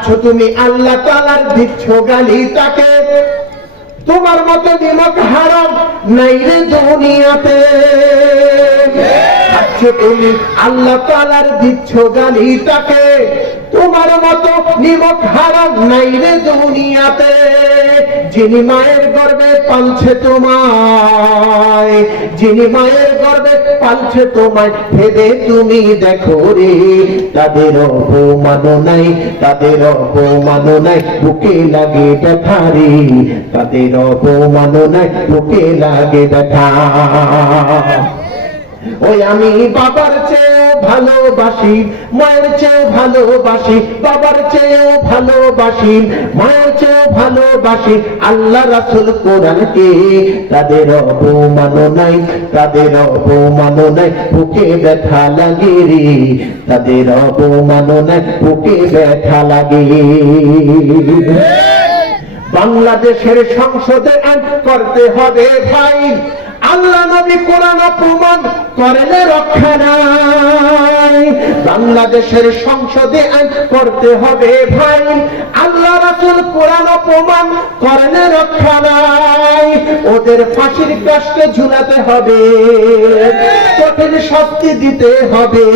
খাচ্ছ তুমি আল্লাহ তাআলার দিচ্ছ গালি তাকে, তোমার মতো নিমক হারাম নাই রে দুনিয়াতে। খাচ্ছ তুমি আল্লাহ তাআলার দিচ্ছ গালি তাকে, তোমার মতো নিমক হারাম নাই রে দুনিয়াতে। যিনি মায়ের গর্ভে পালছে তোমায়, যিনি মায়ের গর্ভে পালছে তোমায়, ভেবে তুমি দেখো রে, তাদের অপমান নাই, তাদের অপমান নাই, বুকে লাগে ব্যথা রে, তাদের অপমান নাই, বুকে লাগে ব্যথা। ওই আমি বাবার চেয়েও ভালোবাসি, মায়ের চেয়েও ভালোবাসি, বাবার চেয়েও ভালোবাসি, মায়ের চেয়েও ভালোবাসি আল্লাহ রাসূল কোরআনকে। তাদের অপমান নাই, তাদের অপমান নাই, বুকে ব্যথা লাগে রে, তাদের অপমান নাই, বুকে ব্যথা লাগে। বাংলাদেশের সংসদে আইন করতে হবে ভাই, আল্লাহ নবী কোরআন অপমান করলে রক্ষা নাই। বাংলাদেশের সংসদে আইন করতে হবে ভাই, আল্লাহ রাসূল কোরআন অপমান করলে রক্ষা নাই। ওদের ফাঁসির কাস্টে ঝুলাতে হবে, কঠিন শাস্তি দিতে হবে,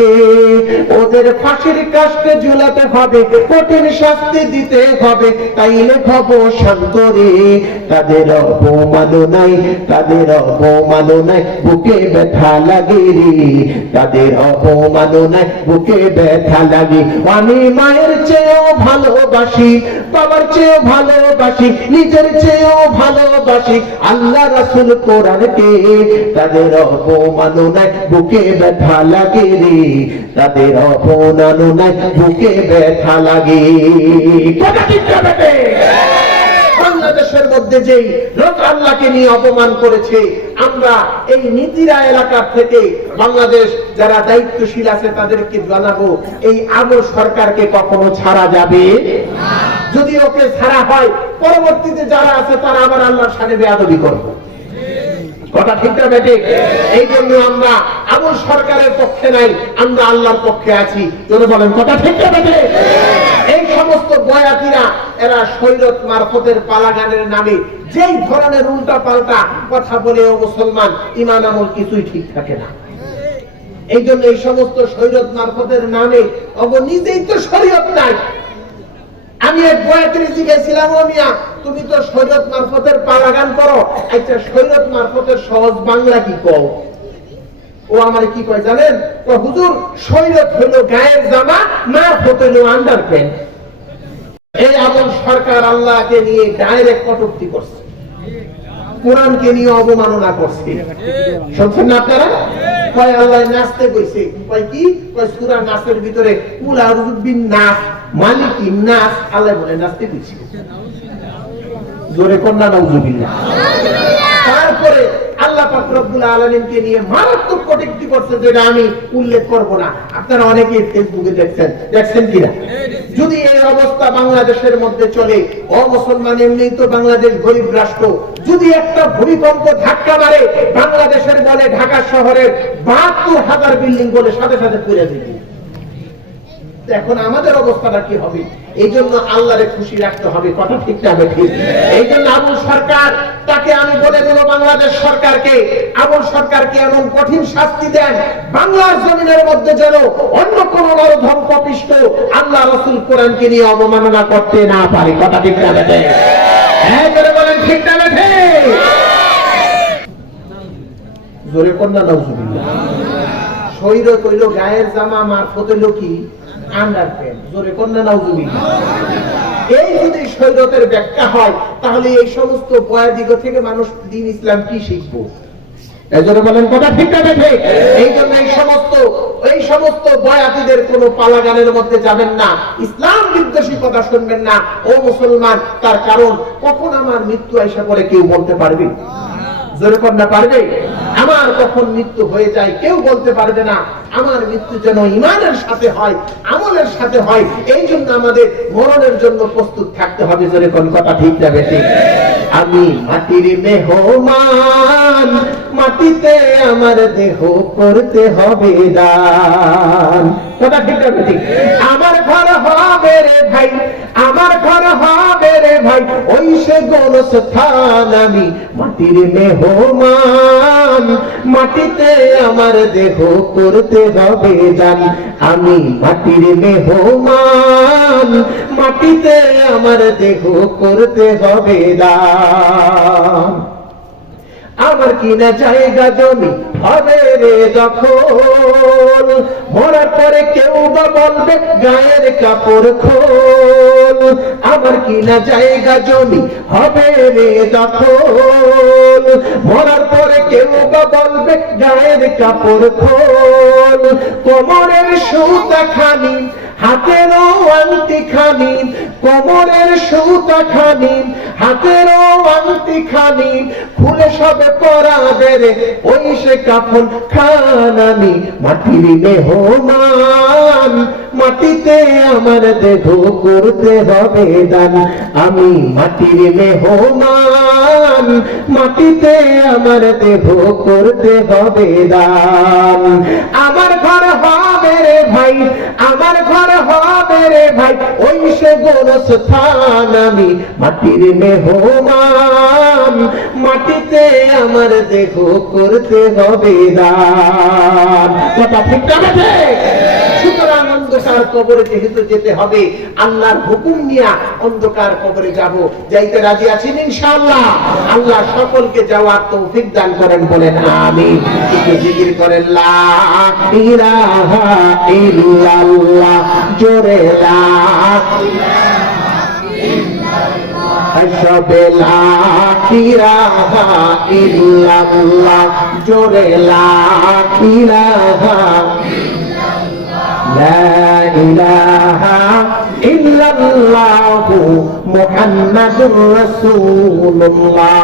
ওদের ফাঁসির কাস্টে ঝুলাতে হবে, কঠিন শাস্তি দিতে হবে, তাইলে হব শান্ত রে। তাদের অপমান নাই, তাদের অপমান নাই, বুকে ব্যথা লাগে রে, তাদের অপমান নাই, বুকে ব্যথা লাগে। আমি মায়ের চেয়েও ভালোবাসি, বাবার চেয়েও ভালোবাসি, নিজের চেয়েও ভালোবাসি আল্লাহ রাসূল কোরআনকে। তাদের অপমান নাই, বুকে ব্যথা লাগে রে, তাদের অপমান নাই, বুকে ব্যথা লাগে। কথা ঠিক হবে। বাংলাদেশের মধ্যে যেই লোক আল্লাহকে নিয়ে অপমান করেছে, আমরা এই নীতিরা এলাকা থেকে বাংলাদেশ যারা দায়িত্বশীল আছে তাদেরকে জানাবো, এই আমল সরকারকে কখনো ছাড়া যাবে না। যদি ওকে ছাড়া হয়, পরবর্তীতে যারা আছে তারা আবার আল্লাহর সাথে বেয়াদবি করবে। কথা ঠিক না বেটে? এই জন্য আমরা আমল সরকারের পক্ষে নাই, আমরা আল্লাহর পক্ষে আছি। যদি বলেন কথা ঠিক না বেটে? এই সমস্ত বয়াতিরা এরা শরীয়ত মারফতের পালাগানের নামে যেই ধরনের উল্টা পাল্টা কথা বলে, ও মুসলমান ইমান আমল কিছুই ঠিক থাকে না। এই জন্য এই সমস্ত শরীয়ত মারফতের নামে নিজেই তো শরীয়ত নাই। আমি এক বয়াতির জিজ্ঞেসিলাম, ও মিয়া তুমি তো শরীয়ত মারফতের পালাগান করো, আচ্ছা শরীয়ত মারফতের সহজ বাংলা কি কও? ও আমারে কি কয় জানেন? হুজুর শরীয়ত হলো গায়ের জামা, মারফত হলো আন্ডারপ্যান্ট। এই আমল সরকার আল্লাহকে নিয়ে ডাইরেক্ট কটূক্তি করছে, কোরআনকে নিয়ে অবমাননা করছে। শুনছেন না আপনারা? কয় আল্লাহ নাচতে কইছে, কয় কি? কয় সূরা নাসের ভিতরে কুল আউযু বিন নাস মালিকিন নাস, আল্লাহ বলে নাচতে কইছে। জোরে কন্না নাউযুবিল্লাহ। তারপরে আল্লাহ পাক রব্বুল আলামিনকে নিয়ে মারাত্মক কটূক্তি করছে, যেটা আমি উল্লেখ করব না। আপনারা অনেকেই ফেসবুকে দেখছেন কিনা? যদি এই অবস্থা বাংলাদেশের মধ্যে চলে, ও মুসলমান এমনি তো বাংলাদেশ গরিব রাষ্ট্র, যদি একটা ভূমিকম্প ধাক্কা মারে বাংলাদেশের বলে ঢাকা শহরের ৭২,০০০ বিল্ডিং বলে সাথে সাথে পড়ে যাবে। এখন আমাদের অবস্থাটা কি হবে? এই জন্য আল্লাহরে খুশি রাখতে হবে। কথা ঠিক না ঠিক? এই জন্য আবুল সরকার, তাকে আমি বলে দেব বাংলাদেশ সরকারকে, আবুল সরকারকে এমন কঠিন শাস্তি দেন, বাংলার জমিনের মধ্যে যেন অন্য কোন নরধম পাপিষ্ট আল্লাহ রাসূল কোরআনকে নিয়ে অবমাননা করতে না পারে। কথা ঠিক না ঠিক? হ্যাঁ জোরে বলেন ঠিক না ঠিক? জোরে কন্যা নাউযুবিল্লাহ। শরীয়ত হইল গায়ের জামা, মারফত হইল কি? আন্ডারপ্যান্ট। জোরে কন্যা নাউযুবিল্লাহ। এই যদি শরীয়তের ব্যাখ্যা হয়, তাহলে এই সমস্ত বয়াদিগ থেকে মানুষ দ্বীন ইসলাম কি শিখবো? এজন্য বলেন কথা ঠিক না ঠিক? এই জন্য এই সমস্ত বয়াতিদের কোনো পালাগানের মধ্যে যাবেন না, ইসলাম বিদ্বেষী কথা শুনবেন না। ও মুসলমান, তার কারণ কখন আমার মৃত্যু আইসা করে কেউ বলতে পারবে? জোরে কন্যা পারবে? আমার কখন মৃত্যু হয়ে যায় কেউ বলতে পারবে না। আমার মৃত্যু যেন ঈমানের সাথে হয়, আমলের সাথে হয়। এই জন্য আমাদের মরণের জন্য প্রস্তুত থাকতে হবে। জোরে কোন কথা ঠিক যাবে ঠিক? আমি মাটির মেহমান, মাটিতে আমার দেহ করতে হবে দান। কথা ঠিক যাবে ঠিক? আমার ঘর হবে রে ভাই, আমার ঘর হবে রে ভাই ওই সে গোরস্থান, আমি মাটির মেহমান, মাটিতে আমার দেহ করতে হবে দান, আমি মাটির মেহমান, মাটিতে আমার দেহ করতে হবে দান। আমার কিনা জায়গা জমি হবে রে দখল, মরার পরে কেউ বা বলবে গায়ের কাপড় খোল। আমার কিনা জায়গা জমি হবে রে দখল, মরার পরে কেউ বা বলবে গায়ের কাপড় খোল। কোমরের সুতা খানি, হাতেরও আংটি খানি, কোমরের সুতা খানি, হাতেরও আংটি খানি, খুলে সবে পরাবে রে ওই সে কাফন খান, আমি মাটির মেহমান, মাটিতে আমার দেহ করতে হবে দান, আমি মাটির মেহমান, মাটিতে আমার দেহ করতে হবে দান। আমার ঘর হবে রে ভাই, আমার ঘর হবে রে ভাই ওই সে গোরস্থান, আমি মাটির মেহমান, মাটিতে আমার দেহ করতে হবে দান। কথা ঠিক আছে? সুতরাং অন্ধকার কবরে যেহেতু যেতে হবে, আল্লাহর হুকুম নিয়ে অন্ধকার কবরে যাব, যাইতে রাজি আছেন ইনশাআল্লাহ? আল্লাহ সকলকে যাওয়ার তৌফিক দান করেন, বলেন আমিন। একটু জিকির করেন লা ইলাহা ইল্লাল্লাহ, জোরে লা সবে লা ইলাহা ইল্লাল্লাহ, জোরে লা ইলাহা লা ইলাহা ইল্লাল্লাহু মুহাম্মাদুর রাসূলুল্লাহ।